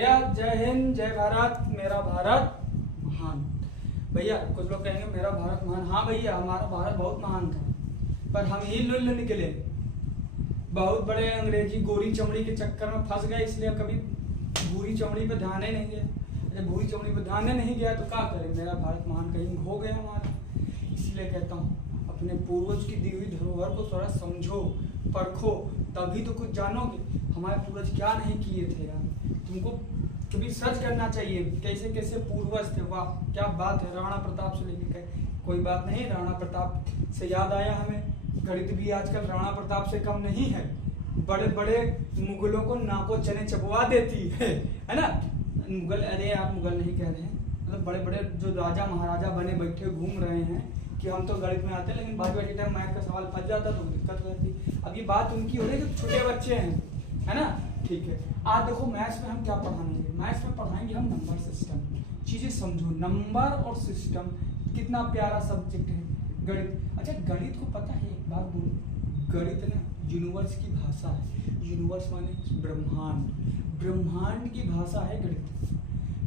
भैया जय हिंद, जय भारत, मेरा भारत महान। भैया कुछ लोग कहेंगे मेरा भारत महान। हाँ भैया, हमारा भारत बहुत महान था, पर हम ही लुल्ल निकले, बहुत बड़े अंग्रेजी गोरी चमड़ी के चक्कर में फंस गए, इसलिए कभी भूरी चमड़ी पे ध्यान ही नहीं गया। जब भूरी चमड़ी पे ध्यान ही नहीं गया तो क्या करें, मेरा भारत महान कहीं हो गया हमारा। इसलिए कहता हूँ अपने पूर्वज की दी हुई धरोहर को थोड़ा समझो, परखो, तभी तो कुछ जानोगे। हमारे पूर्वज क्या नहीं किए थे यार, तुमको कभी सर्च करना चाहिए कैसे कैसे पूर्वज थे। वाह क्या बात है, राणा प्रताप से लेकर कोई बात नहीं। राणा प्रताप से याद आया हमें, गणित भी आजकल राणा प्रताप से कम नहीं है। बड़े बड़े मुगलों को नाको चने चबवा देती है ना। मुगल, अरे आप मुगल नहीं कह रहे हैं, मतलब बड़े बड़े जो राजा महाराजा बने बैठे घूम रहे हैं कि हम तो गणित में आते हैं, लेकिन बाद में टाइम मैथ का सवाल फंस जाता तो दिक्कत हो जाती। अब ये बात उनकी हो रही है जो छोटे बच्चे हैं, है ना। ठीक है, आज देखो मैथ्स में हम क्या पढ़ाएंगे। मैथ्स में पढ़ाएंगे हम नंबर सिस्टम। चीजें समझो, नंबर और सिस्टम कितना प्यारा सब्जेक्ट है गणित। अच्छा गणित को पता है, एक बात बोलो, गणित ना यूनिवर्स की भाषा है। यूनिवर्स माने ब्रह्मांड, ब्रह्मांड की भाषा है गणित।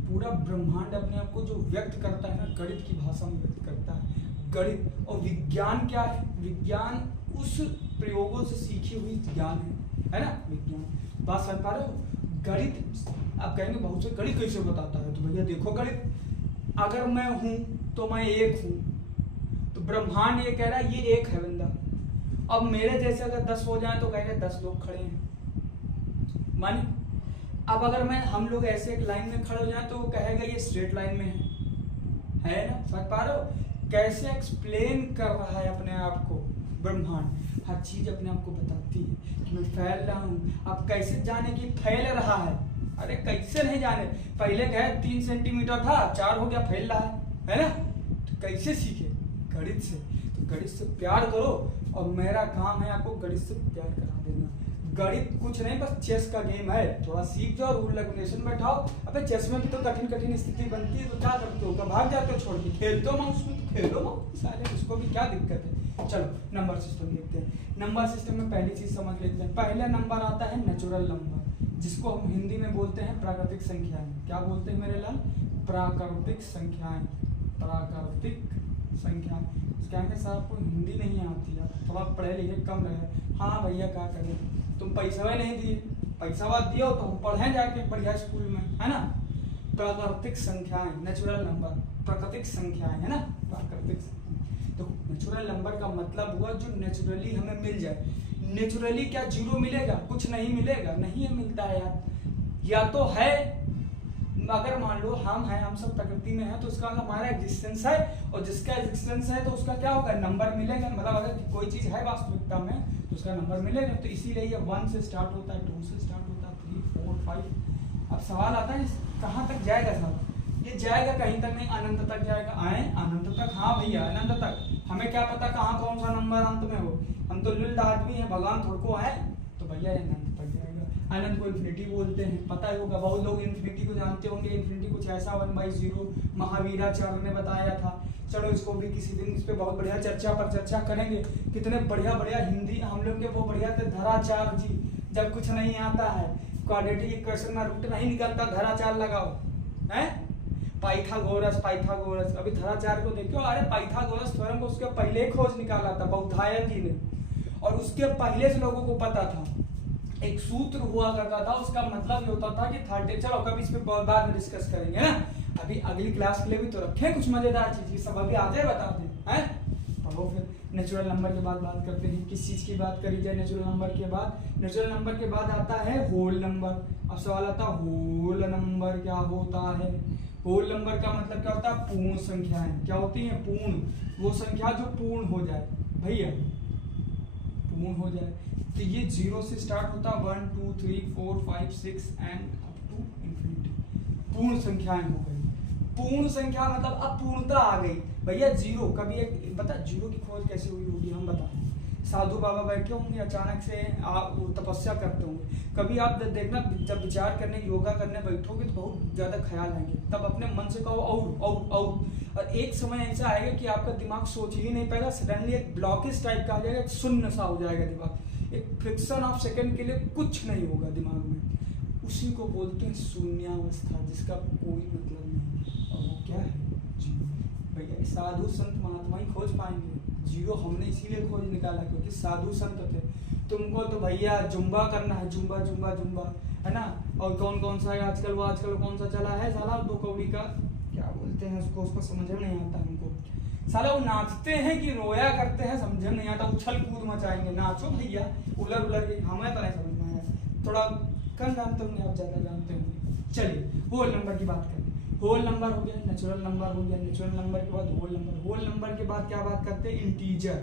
पूरा ब्रह्मांड अपने आप को जो व्यक्त करता है ना, गणित की भाषा में व्यक्त करता है गणित। और विज्ञान क्या है, विज्ञान उस प्रयोगों से सीखी हुई ज्ञान है ना विज्ञान। बात समझ पा रहे हो। गणित आप कहेंगे बहुत से गणित कैसे बताता है, तो भैया देखो गणित, अगर मैं हूं तो मैं एक हूं, तो ब्रह्मांड ये कह रहा है ये एक है बंदा। अब मेरे जैसे अगर 10 हो जाए तो कहेंगे 10 लोग खड़े हैं, माने। अब अगर मैं हम लोग ऐसे एक लाइन में खड़े हो जाए तो वो कहेगा ये स्ट्रेट लाइन में है ना। समझ पा रहे हो कैसे एक्सप्लेन कर रहा है अपने आप को ब्रह्मांड। हर चीज अपने आप को बताती है कि मैं फैल रहा हूँ। अब कैसे जाने कि फैल रहा है, अरे कैसे नहीं जाने। पहले कहे 3 सेंटीमीटर था, 4 हो गया, फैल रहा है ना। तो कैसे सीखे, गणित से। तो गणित से प्यार करो, और मेरा काम है आपको गणित से प्यार करा देना। गणित कुछ नहीं, बस चेस का गेम है, थोड़ा सीख जाओ, रूल रेगुलेशन बैठाओ। अबे चेस में भी तो कठिन कठिन स्थिति बनती है, तो क्या करते हो, भाग जाते हो छोड़ के, खेलते हो माउस में, तो खेलो माउस साले, उसको भी क्या दिक्कत है। चलो नंबर सिस्टम देखते हैं। नंबर सिस्टम में पहली चीज समझ लेते हैं। पहला नंबर आता है नेचुरल नंबर, जिसको हम हिंदी में बोलते हैं प्राकृतिक संख्याएं। क्या बोलते हैं मेरे लाल, प्राकृतिक संख्याएं। प्राकृतिक संख्याएं कहेंगे सर आपको हिंदी नहीं आती है, थोड़ा पढ़े लिखे कम रहे। हाँ भैया क्या करें, तुम पैसा भी नहीं दिए, पैसा बात दियो तो हम पढ़े जाके बढ़िया स्कूल में, है ना। प्राकृतिक संख्याएं, नेचुरल नंबर, प्राकृतिक संख्याएं, है ना। प्राकृतिक, तो नेचुरल नंबर का मतलब हुआ जो नेचुरली हमें मिल जाए। नेचुरली क्या जीरो मिलेगा, कुछ नहीं मिलेगा, नहीं है मिलता है यार। या तो है, अगर मान लो हम हैं, हम सब प्रकृति में हैं, तो उसका हमारा एग्जिस्टेंस है, और जिसका एग्जिस्टेंस है तो उसका क्या होगा, नंबर मिलेगा। मतलब अगर कोई चीज है वास्तविकता में तो उसका नंबर मिलेगा। तो इसीलिए ये 1 से स्टार्ट होता है, 2 से स्टार्ट होता है, 3, 4, 5। अब सवाल आता है कहाँ तक जाएगा साहब, ये जाएगा कहीं तक नहीं, अनंत तक जाएगा। आए अनंत तक, हाँ भैया अनंत तक। हमें क्या पता कहाँ कौन सा नंबर अंत में हो, हम तो लुल्ल आदमी है, भगवान थोड़ को है, तो भैया अनंत तक जाएगा। अनंत को इन्फिनिटी बोलते हैं, पता ही होगा, बहुत लोग इन्फिनिटी को जानते होंगे। इन्फिनिटी कुछ ऐसा 1/0 महावीराचार्य ने बताया था। चलो इसको भी किसी दिन इस पे बहुत बढ़िया चर्चा करेंगे। कितने बढ़िया बढ़िया हिंदी हम लोग के वो बढ़िया थे धराचार्य जी। जब कुछ नहीं आता है, क्वाड्रेटिक इक्वेशन में रूट नहीं निकलता, धराचार्य लगाओ, है पाइथागोरस। अभी धराचार्य को देखो, अरे पाइथागोरस थ्योरम को उसके पहले खोज निकाला था बौधायन जी ने, और उसके पहले से लोगों को पता था। एक सूत्र हुआ करता था, उसका मतलब ये होता था कि 30, चलो कभी इस पे बाद में डिस्कस करेंगे ना। अभी अगली क्लास के लिए भी तो रखे कुछ मजेदार चीज, सब अभी आ जाए बता दें, हैं। पढ़ो फिर। नेचुरल नंबर के बाद बात करते हैं, किस चीज की बात करी जाए नेचुरल नंबर के बाद। नेचुरल नंबर के बाद आता है होल नंबर। अब सवाल आता है होल नंबर क्या होता है। होल नंबर का मतलब क्या होता है, पूर्ण संख्याएं। क्या होती हैं, पूर्ण, वो संख्या जो पूर्ण हो जाए भैया, पूर्ण हो जाए। तो ये 0 से स्टार्ट होता है, 1, 2, 3, 4, 5, 6 एंड अप टू इंफिनिटी। पूर्ण संख्याएं हो गई। पूर्ण संख्या मतलब अब पूर्णता आ गई भैया। 0 कभी एक बता, 0 की खोज कैसे हुई होगी हम बताएं। साधु बाबा बैठे होंगे, अचानक से आप तपस्या करते होंगे। कभी आप देखना, जब विचार करने योगा करने बैठोगे तो बहुत ज्यादा ख्याल आएंगे, तब अपने मन से कहो और एक समय ऐसा आएगा कि आपका दिमाग सोच ही नहीं पाएगा, सडनली एक ब्लॉकेज टाइप का आ जाएगा, शून्य सा हो जाएगा दिमाग। एक फ्रिक्शन ऑफ सेकंड के लिए कुछ नहीं होगा दिमाग में, उसी को बोलते हैं शून्यावस्था, जिसका कोई मतलब नहीं। और वो क्या है? जीरो। भैया साधु संत महात्मा ही खोज पाएंगे, जीरो हमने इसीलिए खोज निकाला क्योंकि साधु संत थे। तुमको तो भैया जुम्बा करना है, जुम्बा जुम्बा जुम्बा, है ना। और कौन सा है आजकल कौन सा चला है साला, 2 कौड़ी का क्या बोलते हैं उसको समझ में नहीं आता हमको। साला वो नाचते हैं कि रोया करते हैं समझ में नहीं आता, उछल कूद मचाएंगे। नाचो भैया उलर के, हमें तो नहीं समझ में आया, थोड़ा कम जानते होंगे आप, ज्यादा जानते होंगे। चलिए होल नंबर की बात करें। होल नंबर हो गया, नेचुरल नंबर हो गया, नेचुरल नंबर के बाद होल नंबर, होल नंबर के बाद क्या बात करते हैं? इंटीजर।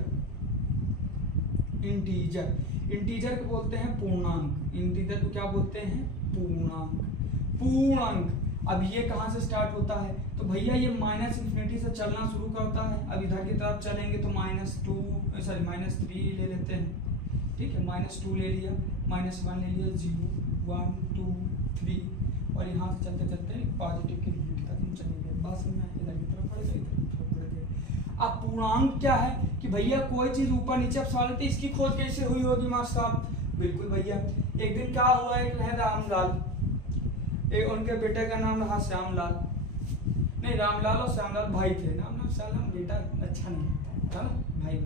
इंटीजर को बोलते हैं पूर्णांक। इंटीजर को क्या बोलते हैं? पूर्णांक। अब ये कहाँ से स्टार्ट होता है? तो भैया ये माइनस इन्फिनिटी से चलना शुरू करता है। अब इधर की तरफ चलेंगे तो -3 ले लेते हैं, ठीक है। -2 ले लिया, -1 ले लिया, 0 1 2 3, और यहाँ से चलते चलते पॉजिटिव की इन्फिनिटी तक हम चलेंगे। बस में इधर की तरफ पड़ेगा, इधर की तरफ पड़ेगा। अब पूर्णांक क्या है कि भैया कोई चीज ऊपर नीचे सवाल थी, इसकी खोज कैसे हुई होगी मास्टर साहब? बिल्कुल भैया, एक दिन क्या हुआ, एक है रामलाल, एक उनके बेटे का नाम रहा श्यामलाल, नहीं रामलाल और श्यामलाल भाई थे। नाम श्यामलाल बेटा अच्छा नहीं लगता है ना, भाई।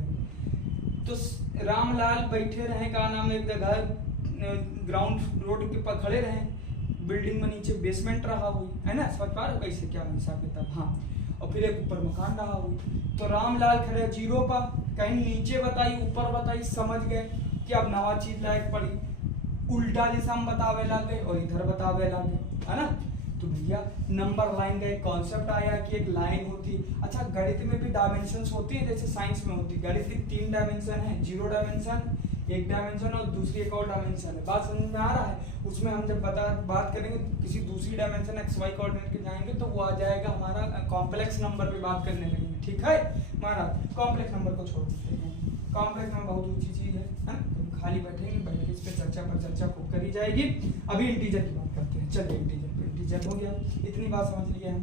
तो रामलाल बैठे रहे, का नाम, एक जगह ग्राउंड रोड के पर खड़े रहे, बिल्डिंग में नीचे बेसमेंट रहा हुई, है ना, समझ पा रहे हो कैसे क्या हिसाब किताब। हाँ, और फिर एक ऊपर मकान रहा हुई। तो रामलाल खड़े 0 पर, कहीं नीचे बताई ऊपर बताई, समझ गए कि अब नवा चीज लायक पड़ी, उल्टा दिशा में बतावे लागे और इधर बतावे लागे, है ना। तो भैया नंबर लाइन का एक कॉन्सेप्ट आया कि एक लाइन होती। अच्छा, गणित में भी डायमेंशंस होती है, जैसे साइंस में होती है। गणित की 3 डायमेंशन है, 0 डायमेंशन, 1 डायमेंशन और दूसरी एक और डायमेंशन है। बात समझ में आ रहा है? उसमें हम जब बात करेंगे किसी दूसरी डायमेंशन XY कोऑर्डिनेट के जाएंगे तो वो आ जाएगा हमारा कॉम्प्लेक्स नंबर पे बात करने लगेंगे, ठीक है महाराज। कॉम्प्लेक्स नंबर को छोड़ देते हैं, कॉम्प्लेक्स नंबर बहुत ऊंची चीज है ना। खाली बैठेंगे, बैठ के इस पे चर्चा खूब करी जाएगी। अभी इंटीजर की बात करते हैं। चलिए इंटीजर हो गया, इतनी बात समझ लिया हम।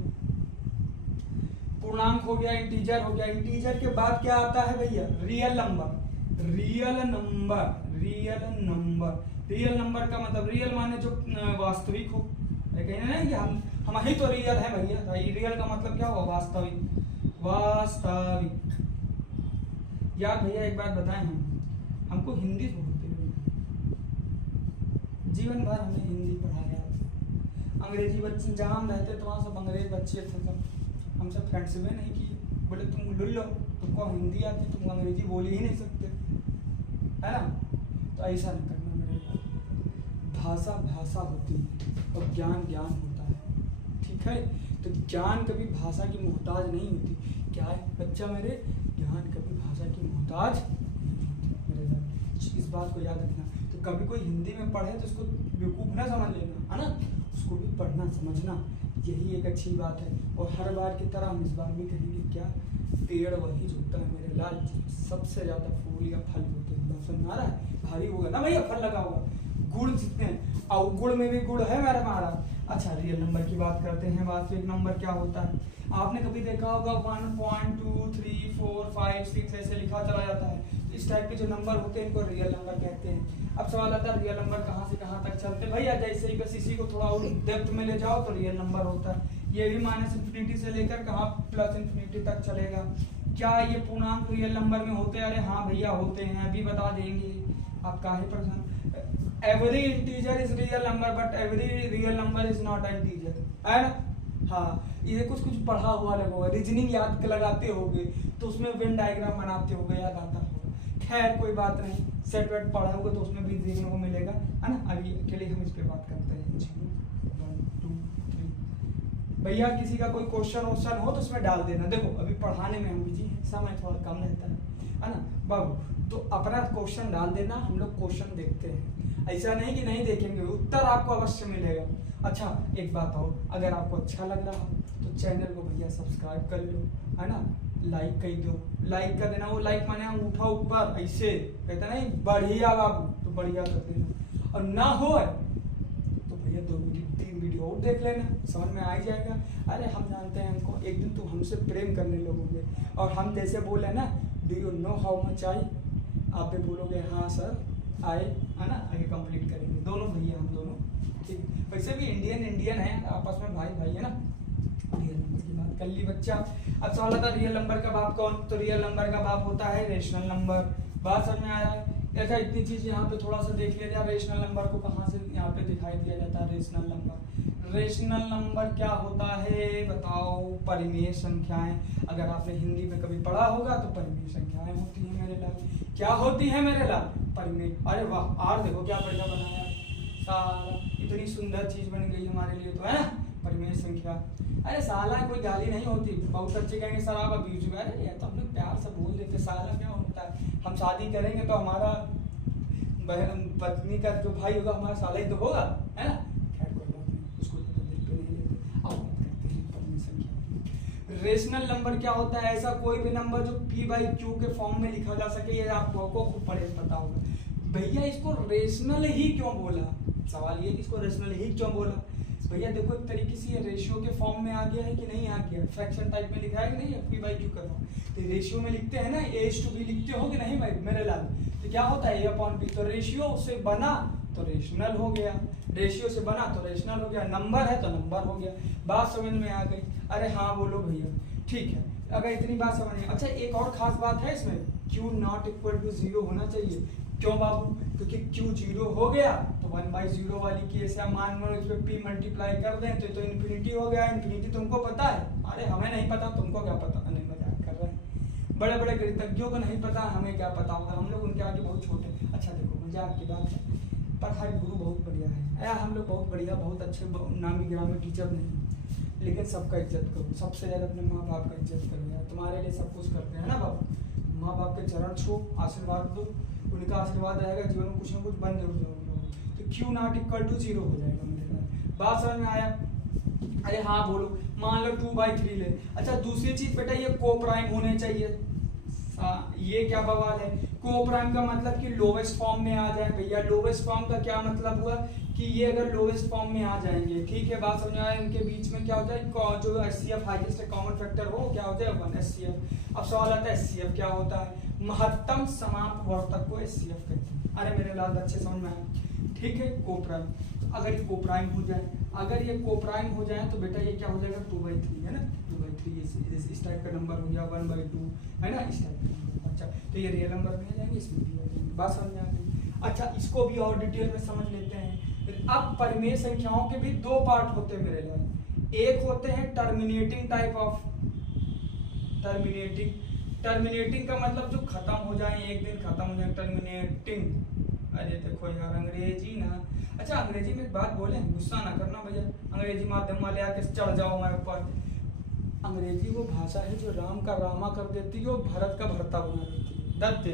पूर्णांक हो गया, इंटीजर हो गया। इंटीजर के बाद क्या आता है भैया? Real number. रियल नंबर का मतलब, रियल माने जो वास्तविक हो, कहना नहीं कि हम ही तो रियल है भैया। रियल का मतलब क्या हुआ? वास्तविक। यार भैया एक बात बताएं, हमको हिंदी बहुत जीवन भर हमें हिंदी पढ़ाया, अंग्रेजी बच्चे जहाँ हम रहते तो वहाँ सब अंग्रेज बच्चे थे, सब हमसे फ्रेंडशिप नहीं किए, बोले तुम लुल्लो, तुमको हिंदी आती, तुम अंग्रेजी बोल ही नहीं सकते, है ना। तो ऐसा नहीं करना मेरे को। भाषा होती है और ज्ञान होता है, ठीक है। तो ज्ञान कभी भाषा की मोहताज नहीं होती। क्या है बच्चा मेरे? ज्ञान कभी भाषा की मोहताज नहीं होती मेरे साथ, इस बात को याद रखना। तो कभी कोई हिंदी में पढ़े तो उसको बेवकूफ़ ना समझ लेना, है ना, उसको भी पढ़ना समझना, यही एक अच्छी बात है। और हर बार की तरह हम इस बार भी कहेंगे क्या? पेड़ वही झुकता है मेरे लाल, सबसे ज्यादा फूल या फल होते हैं। बात समझ आ रहा है? भारी होगा ना भैया, फल लगा होगा, गुड़ जितने, और गुड़ में भी गुड़ है मेरा महाराज। अच्छा, रियल नंबर की बात करते हैं। वास्तविक नंबर क्या होता है? आपने कभी देखा होगा 1.2 3 4 5 6 ऐसे लिखा चला जाता है। इस टाइप के जो नंबर होते हैं इनको रियल नंबर कहते हैं। अब सवाल आता है रियल नंबर कहाँ से कहाँ तक चलते हैं? भैया जैसे ही बस इसी को थोड़ा और डेप्थ में ले जाओ तो रियल नंबर होता है। ये भी -इन्फिनिटी से लेकर कहाँ +इन्फिनिटी तक चलेगा। क्या ये पूर्णांक रियल नंबर में होते हैं? अरे हाँ भैया होते हैं, अभी बता देंगे। आप काहे परेशान? Every integer is real number but every real number is not an integer, है ना। हाँ, ये कुछ पढ़ा हुआ लगा, रीजनिंग याद लगाते होगे तो उसमें वेन डायग्राम बनाते होगे, याद आता होगा। खैर कोई बात नहीं, सेट वेट पढ़ा होगा तो उसमें भी देखने को मिलेगा, है ना। अभी के लिए हम इस पे बात करते हैं। 1 2 3 भैया किसी का कोई क्वेश्चन हो तो उसमें डाल देना। देखो अभी पढ़ाने में हम बिजी हैं, समय थोड़ा कम रहता है ना बाबू, तो अपना क्वेश्चन डाल देना, हम लोग क्वेश्चन देखते हैं। ऐसा नहीं कि नहीं देखेंगे, उत्तर आपको अवश्य मिलेगा। अच्छा एक बात और, अगर आपको अच्छा लग रहा तो चैनल को भैया सब्सक्राइब कर लो, है ना, लाइक कर दो। लाइक कर देना, वो लाइक माने उठा ऊपर ऐसे कहते नहीं बढ़िया बाबू, तो बढ़िया कर देना। और ना हो तो भैया 2-3 वीडियो और देख लेना, समझ में आ ही जाएगा। अरे हम जानते हैं, हमको एक दिन तो हमसे प्रेम करने लगोगे और हम जैसे बोले ना, do you know how much I, आप भी बोलोगे हाँ सर आए, है ना, आगे कंप्लीट करेंगे दोनों भैया, हम दोनों ठीक, वैसे भी इंडियन है, आपस में भाई भाई है ना। रियल नंबर की बात कर ली बच्चा। अब सवाल आता है रियल नंबर का बाप कौन, तो रियल नंबर का बाप होता है रेशनल नंबर। बात समझ में आया है? ऐसा इतनी चीज यहाँ पे थोड़ा सा देख लिया जाए, रेशनल नंबर को कहाँ से यहाँ पे दिखाई दिया जाता है। रेशनल नंबर, रेशनल नंबर क्या होता है बताओ? परिमेय संख्याएं। अगर आपने हिंदी में कभी पढ़ा होगा तो परिमेय संख्याएं होती है मेरे लाल। क्या होती है मेरे लाल? परिमेय। अरे वाह, आर देखो क्या बढ़िया बनाया साला, इतनी सुंदर चीज बन गई हमारे लिए तो, है ना, परिमेय संख्या। अरे साला कोई गाली नहीं होती, बहुत अच्छे कहेंगे सर आप अब्यूज हुआ। अरे ये तो हम लोग प्यार से बोल देते, साला क्या होता है? हम शादी करेंगे तो हमारा बहन पत्नी का जो भाई होगा हमारा साला ही तो होगा, है ना। खैर कोई बात नहीं, उसको तो दिल पे नहीं लेते। अब बात करते हैं परिमेय संख्या। रेशनल नंबर क्या होता है? ऐसा कोई भी नंबर जो p/q के फॉर्म में लिखा जा सके। ये आपको खूब पढ़े पता होगा। भैया इसको रेशनल ही क्यों बोला? सवाल ये कि इसको रेशनल ही क्यों बोला? भैया देखो एक तरीके से ये रेशियो के फॉर्म में आ गया है कि नहीं आ गया? फ्रैक्शन टाइप में लिखा है कि नहीं? p/q का फॉर्म तो रेशियो में लिखते हैं ना, a/b लिखते हो कि नहीं भाई मेरे लाल? तो क्या होता है a/b, तो रेशियो से बना तो रेशनल हो गया, रेशियो से बना तो रेशनल हो गया, नंबर है तो नंबर हो गया। बात समझ में आ गई? अरे हाँ बोलो भैया, ठीक है। अगर इतनी बात समझ में, अच्छा एक और खास बात है इसमें, q नॉट इक्वल टू 0 होना चाहिए। क्यों बाबू? क्योंकि q 0 हो गया तो 1/0 वाली केस है, मान लो इस पे p मल्टीप्लाई कर दें तो इन्फिनिटी हो गया। इन्फिनिटी तुमको पता है? अरे हमें नहीं पता, तुमको क्या पता? नहीं, मजाक कर रहे हैं। बड़े बड़े गणितज्ञों को नहीं पता, हमें क्या पता होगा? हम लोग उनके आगे बहुत छोटे। अच्छा देखो मजाक की बात है, पर हर गुरु बहुत बढ़िया है। हम लोग बहुत बढ़िया, बहुत अच्छे नामी गिरामी टीचर नहीं, लेकिन सबका इज्जत करो, सबसे ज्यादा अपने माँ बाप का इज्जत करो यार। तुम्हारे लिए सब कुछ करते हैं ना बाबू। माँ बाप के चरण छू, आशीर्वाद दो, उनका आशीर्वाद रहेगा, जीवन में कुछ ना कुछ बन जरूर जाओगे। तो q नॉट इक्वल टू 0 हो जाएगा मेरे पास। बात समझ में आया? अरे हाँ बोलो, मान लो 2/3 ले। अच्छा दूसरी चीज बेटा, ये को प्राइम होने चाहिए। ये क्या बवाल है? को प्राइम का मतलब कि लोवेस्ट फॉर्म में आ जाए। भैया लोवेस्ट फॉर्म का क्या मतलब हुआ कि ये अगर लोवेस्ट फॉर्म में आ जाएंगे, ठीक है, बात समझ आए? इनके बीच में क्या होता है, जो HCF हाईएस्ट कॉमन फैक्टर हो क्या होता है 1 HCF। अब सवाल आता है HCF क्या होता है? महत्तम समापवर्तक को HCF कहते हैं। अरे मेरे लाल बच्चे समझ में आए? ठीक है, को प्राइम। अगर ये को प्राइम हो जाए, अगर ये को प्राइम हो जाए तो बेटा ये क्या हो जाएगा 2/3, है ना। 2/3 इस टाइप का नंबर हो गया, 1/2 है ना, इस टाइप का नंबर। अच्छा तो ये रियल नंबर में आ जाएंगे, इसमें भी आ जाएंगे। बात समझ में आ गई? अच्छा इसको भी और डिटेल में समझ लेते हैं। अब परिमेय संख्याओं के भी दो पार्ट होते हैं मेरे लाल। एक होते हैं टर्मिनेटिंग टाइप ऑफ, टर्मिनेटिंग का मतलब जो खत्म हो जाए, एक दिन खत्म हो जाए, टर्मिनेटिंग। अरे देखो यार अंग्रेजी ना, अच्छा अंग्रेजी में एक बात बोले, गुस्सा ना करना भैया, अंग्रेजी माध्यम वाले आके चढ़ जाओ हमारे ऊपर। अंग्रेजी वो भाषा है जो राम का रामा कर देती है और भरत का भरता बना देती है, दत्त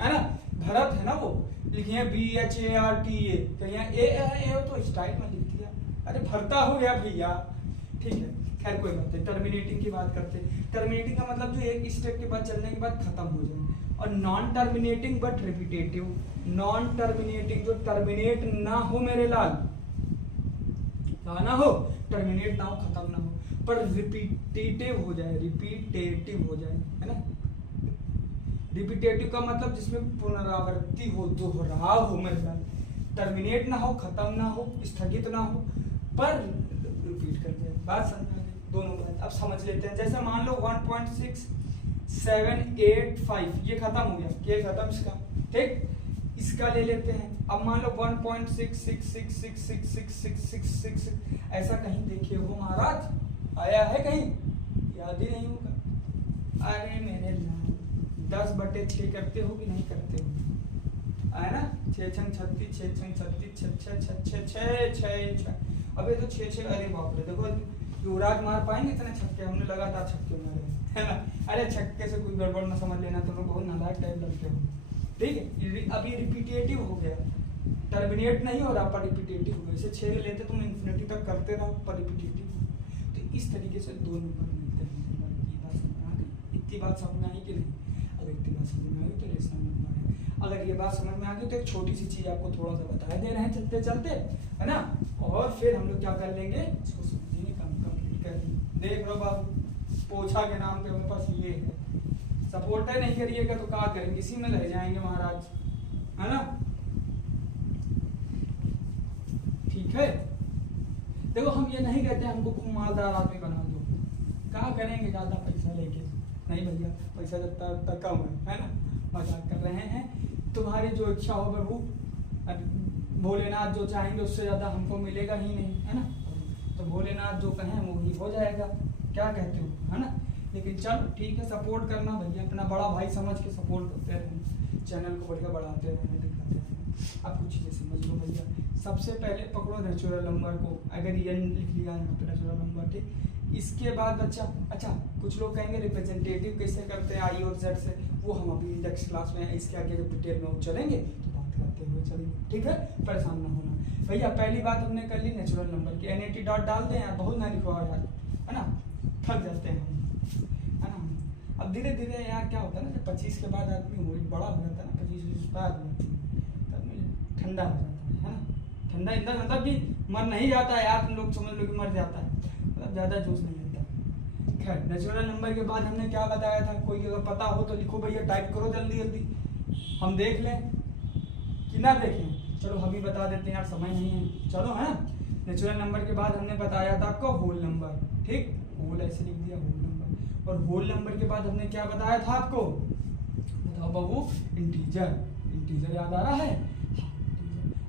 है ना। भरत है ना, वो लिखिए BHARTA, कहीं ए तो स्टाइल में लिख दिया, अरे भरता हो गया भैया, ठीक है। खैर कोई बात नहीं, टर्मिनेटिंग की बात करते हैं। टर्मिनेटिंग का मतलब जो एक स्टेप के बाद चलने के बाद खत्म हो जाए। और non terminating but repetitive, non terminating जो टर्मिनेट ना हो मेरे लाल, ना हो, टर्मिनेट ना हो, खत्म ना हो, पर रिपीटेटिव हो जाए, रिपीटेटिव हो जाए, है ना। रिपीटेटिव का मतलब जिसमें पुनरावृत्ति हो, दोहराव हो मेरे लाल। टर्मिनेट ना हो, खत्म ना हो, स्थगित ना हो, पर रिपीट कर जाए। बात समझ में दोनों बात अब समझ लेते हैं। जैसे मान लो 1.6785 ये खत्म हो गया, ये खत्म इसका, ठीक। इसका ले लेते हैं। अब मान लो 1.66666666 ऐसा कहीं देखे हो महाराज? आया है कहीं? याद ही नहीं होगा। अरे मेरे लाल 10/6 करते हो कि नहीं करते हो? आया ना, 6 छंग 36, 6 छंग 36, 6 अबे तो 6 अरे बाप रे, देखो युवराज मार पाएंगे इतने छक्के? हमने लगातार छक्के मारे, है ना। अरे छक्के से कोई गड़बड़ ना समझ लेना, तुम लोग बहुत नालायक टाइप लगते हो, ठीक है। अभी रिपीटेटिव हो गया, टर्मिनेट नहीं हो रहा पर रिपीटेटिव हो गया। इसे 6 लेते तुम इन्फिनिटी तक करते रहो पर रिपीटेटिव। तो इस तरीके से दो नंबर मिलते हैं। इतनी बात समझ में आई कि नहीं? अगर इतनी बात समझ में आई तो रेशनल नंबर है। अगर ये बात समझ में आ गई तो एक छोटी सी चीज आपको थोड़ा सा बता दे रहे हैं चलते चलते, है ना। और फिर हम लोग क्या कर लेंगे, इसको समझने का कंप्लीट कर लेंगे। देख लो बाबू, पोछा के नाम पे हमारे पास ये है, सपोर्ट है, नहीं करिएगा तो क्या करेंगे, इसी में रह जाएंगे महाराज, है ना। ठीक है। नहीं कहते हमको खूब मालदार आदमी बना दो, क्या करेंगे ज़्यादा पैसा लेके? नहीं भैया, पैसा जितना कम है ना, मजाक कर रहे हैं। तुम्हारी जो इच्छा हो प्रभु, भोलेनाथ जो चाहेंगे उससे ज़्यादा हमको मिलेगा ही नहीं, है ना। तो भोलेनाथ जो कहें वो ही हो जाएगा, क्या कहते हो, है ना। लेकिन चलो ठीक है, सपोर्ट करना भैया, अपना बड़ा भाई समझ के सपोर्ट करते रहें, चैनल को बढ़िया बढ़ाते रहें, दिखाते रहें। अब कुछ चीज़ें समझ लो भैया। सबसे पहले पकड़ो नेचुरल नंबर को, अगर ये लिख लिया है तो नेचुरल नंबर, ठीक। इसके बाद बच्चा, अच्छा कुछ लोग कहेंगे रिप्रेजेंटेटिव कैसे करते हैं आई और जेड से, वो हम अभी नेक्स्ट क्लास में इसके आगे जब डिटेल में चलेंगे तो बात करते हुए चलेंगे, ठीक है, परेशान ना होना भैया। पहली बात हमने कर ली नेचुरल नंबर की, NAT डॉट डाल दें यार, बहुत ना लिखवाओ यार, है ना, थक जाते हैं हम, है ना। अब धीरे धीरे यार क्या होता है ना, जब 25 के बाद आदमी हो बड़ा हो जाता है ना, 25 बाद तब ठंडा हो जाता है ना। ठंडा इतना मतलब कि मर नहीं जाता है यार, तुम लोग समझ लो कि मर जाता है, मतलब ज़्यादा जोश नहीं लेता। खैर नेचुरल नंबर के बाद हमने क्या बताया था, कोई अगर पता हो तो लिखो भैया, टाइप करो जल्दी जल्दी, हम देख लें कि ना देखें। चलो हम ही बता देते हैं यार, समय नहीं है, चलो है ना। नेचुरल नंबर के बाद हमने बताया था आपको होल नंबर, ठीक, होल ऐसे लिख दिया होल नंबर। और होल नंबर के बाद हमने क्या बताया था आपको, बताओ बाबू, इंटीजर। इंटीजर याद आ रहा है,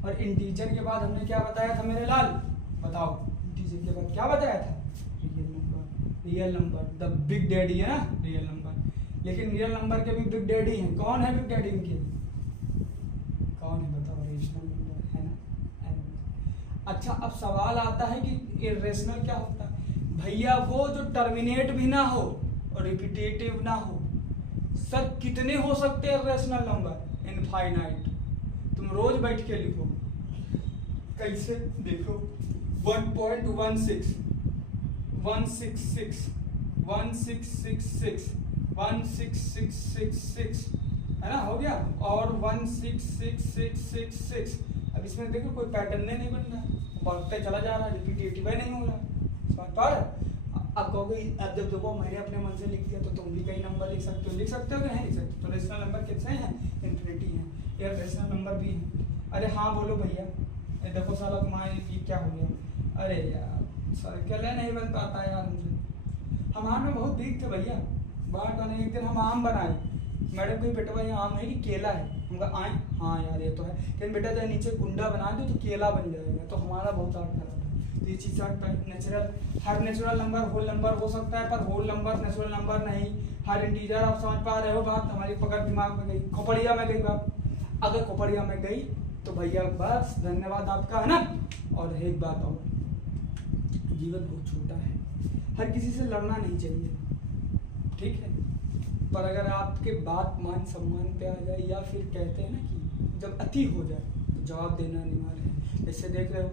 और इंटीजर के बाद हमने क्या बताया था मेरे लाल, बताओ, इंटीजर के बाद क्या बताया था, real number. Real number the big daddy है ना, रियल नंबर। लेकिन रियल नंबर के भी बिग डैडी हैं, कौन है बिग डैडी इनके, कौन है बताओ, रेशनल नंबर है ना। अच्छा अब सवाल आता है कि इर्रेशनल क्या होता है भैया, वो जो टर्मिनेट भी ना हो और रिपीटेटिव ना हो। सर कितने हो सकते हैं इर्रेशनल नंबर, इनफाइनाइट। तुम रोज बैठ के लिखो, कैसे देखो, 1.16 166 1666 16666 है ना, हो गया, और 16666। अब इसमें देखो कोई पैटर्न नहीं बन रहा, बढ़ते चला जा रहा है, रिपीटेटिव नहीं हो रहा, समझ पा रहे। अब कहोगे, अब जब देखो मैंने अपने मन से लिख दिया तो तुम भी कई नंबर लिख सकते हो कि नहीं लिख सकते। तो रेशनल नंबर कितने हैं, इन्फिनिटी हैं, यार रेशनल नंबर भी हैं। अरे हाँ बोलो भैया, देखो साला तुम्हारे ये क्या हो गया, अरे यार सर्कल नहीं बन पाता यार हमसे। हम आम में बहुत वीक थे भैया, बाहर का नहीं। एक दिन हम आम बनाए, मैडम कोई बेटा भाई आम है कि केला है, हम कहा आए, हाँ यार ये तो है, लेकिन बेटा जब नीचे कुंडा बना दो तो केला बन जाएगा। तो हमारा बहुत आर्ट खराब है। तो ये चीज़ नेचुरल, हर नेचुरल नंबर होल नंबर हो सकता है, पर होल नंबर नेचुरल नंबर नहीं। हर इंटीजर, आप समझ पा रहे हो बात, हमारी पकड़ दिमाग में गई, खोपड़िया में गई बात। अगर खोपड़िया में गई तो भैया बस धन्यवाद आपका, है ना। और एक बात और, जीवन बहुत छोटा है, हर किसी से लड़ना नहीं चाहिए, ठीक है। पर अगर आपके बात मान सम्मान पे आ जाए, या फिर कहते हैं ना कि जब अति हो जाए तो जवाब देना अनिवार्य है। जैसे देख रहे हो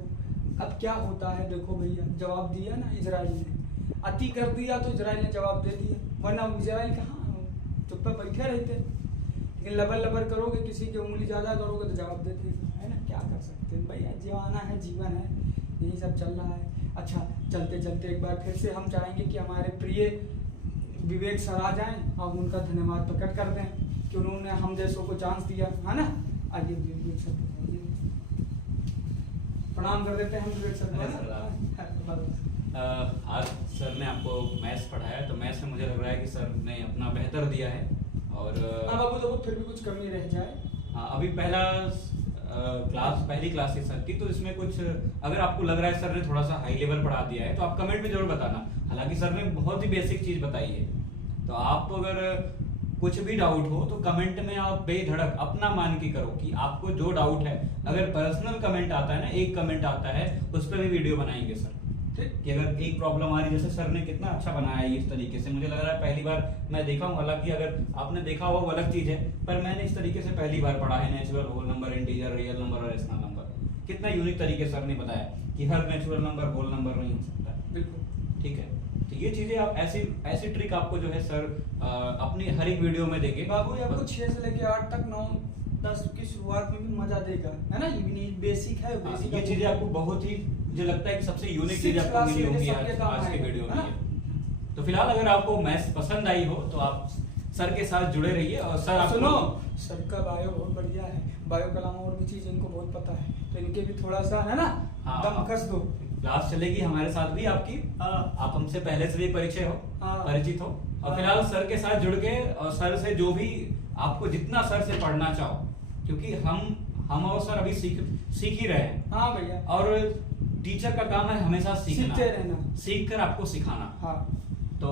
अब क्या होता है, देखो भैया जवाब दिया ना इजराइल ने, अति कर दिया तो इजराइल ने जवाब दे दिया, वरना इजराइल कहाँ चुप पे बैठे रहते। लेकिन लबर लबर करोगे, किसी की उंगली ज़्यादा करोगे तो जवाब दे देगा, है ना। क्या कर सकते हैं भैया, जीवाना है, जीवन है, यही सब चल रहा है। अच्छा चलते चलते एक बार फिर से हम चाहेंगे कि हमारे प्रिय विवेक सर आ जाएं, हम उनका धन्यवाद प्रकट कर दें कि उन्होंने हम जैसों को चांस दिया, है ना। आइए विवेक सर प्रणाम कर देते हैं हम विवेक सर। आज सर ने आपको मैथ्स पढ़ाया, तो मैथ्स में मुझे लग रहा है कि सर ने अपना बेहतर दिया है। और हाँ बाबू, तो फिर भी कुछ कमी रह जाए। हाँ, अभी पहली क्लास है सर की, तो इसमें कुछ अगर आपको लग रहा है सर ने थोड़ा सा हाई लेवल पढ़ा दिया है तो आप कमेंट में जरूर बताना। हालांकि सर ने बहुत ही बेसिक चीज बताई है, तो आप अगर कुछ भी डाउट हो तो कमेंट में आप बेधड़क अपना मान के करो कि आपको जो डाउट है। अगर पर्सनल कमेंट आता है ना, एक कमेंट आता है, उस पर भी वीडियो बनाएंगे सर, ठीक। कि अगर एक प्रॉब्लम आ रही, जैसे सर ने कितना अच्छा बनाया है इस तरीके से, मुझे लग रहा है पहली बार मैं देखा हूँ। हालांकि अगर आपने देखा हुआ वो अलग चीज है, पर मैंने इस तरीके से पहली बार पढ़ा है। Natural, whole number, integer, real number और रेशनल नंबर, कितना यूनिक तरीके सर ने बताया कि हर नेचुरल नंबर होल नंबर नहीं हो सकता, बिल्कुल ठीक है। तो ये चीजें आप ऐसी ट्रिक आपको जो है सर अपनी हर एक वीडियो में देंगे। बाबू ये आपको 6 से लेके 8 तक 9 10 की शुरुआत में भी मजा देगा, है ना। ये बेसिक है, बेसिक ये चीजें आपको बहुत ही, मुझे लगता है कि सबसे यूनिक चीज आपको मिली होंगी आज के वीडियो में। तो फिलहाल अगर आपको मैथ्स पसंद आई हो तो आप सर के साथ जुड़े रहिए। और सर आप सुनो, सर का बायो बहुत बढ़िया है, बायो के अलावा और भी चीज इनको बहुत पता है, तो इनके भी थोड़ा सा है ना, दम कस दो। क्लास चलेगी हमारे साथ भी आपकी। हाँ। आप हमसे पहले से भी परिचय हो, हाँ। परिचित हो, और हाँ। फिलहाल सर के साथ जुड़ के और सर से जो भी आपको जितना सर से पढ़ना चाहो, क्योंकि हम और सर अभी सीख ही रहे हैं। हाँ भैया। और टीचर का काम है हमेशा सीखते रहना, सीख कर आपको सिखाना। हाँ। तो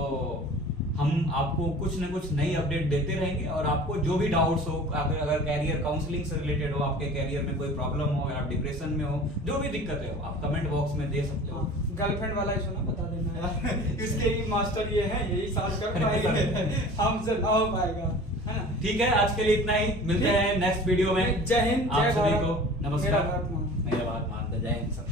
हम आपको कुछ न कुछ नई अपडेट देते रहेंगे, और आपको जो भी डाउट्स हो, अगर कैरियर काउंसलिंग से रिलेटेड हो, आपके कैरियर में कोई प्रॉब्लम हो, या आप डिप्रेशन में हो, जो भी दिक्कतें हो, आप कमेंट बॉक्स में दे सकते हो। गर्लफ्रेंड वाला इशू ना बता देना यार। इसके ही मास्टर ये हैं, यही सॉल्व कर पाएंगे, हमसे ना हो पाएगा, है ना। ठीक है, आज के लिए इतना ही, मिलते हैं नेक्स्ट वीडियो में। जय हिंद, आप जय सभी भारत, को मेरा नमस्कार, भारत महान। मेरा भारत महान, जय हिंद सर।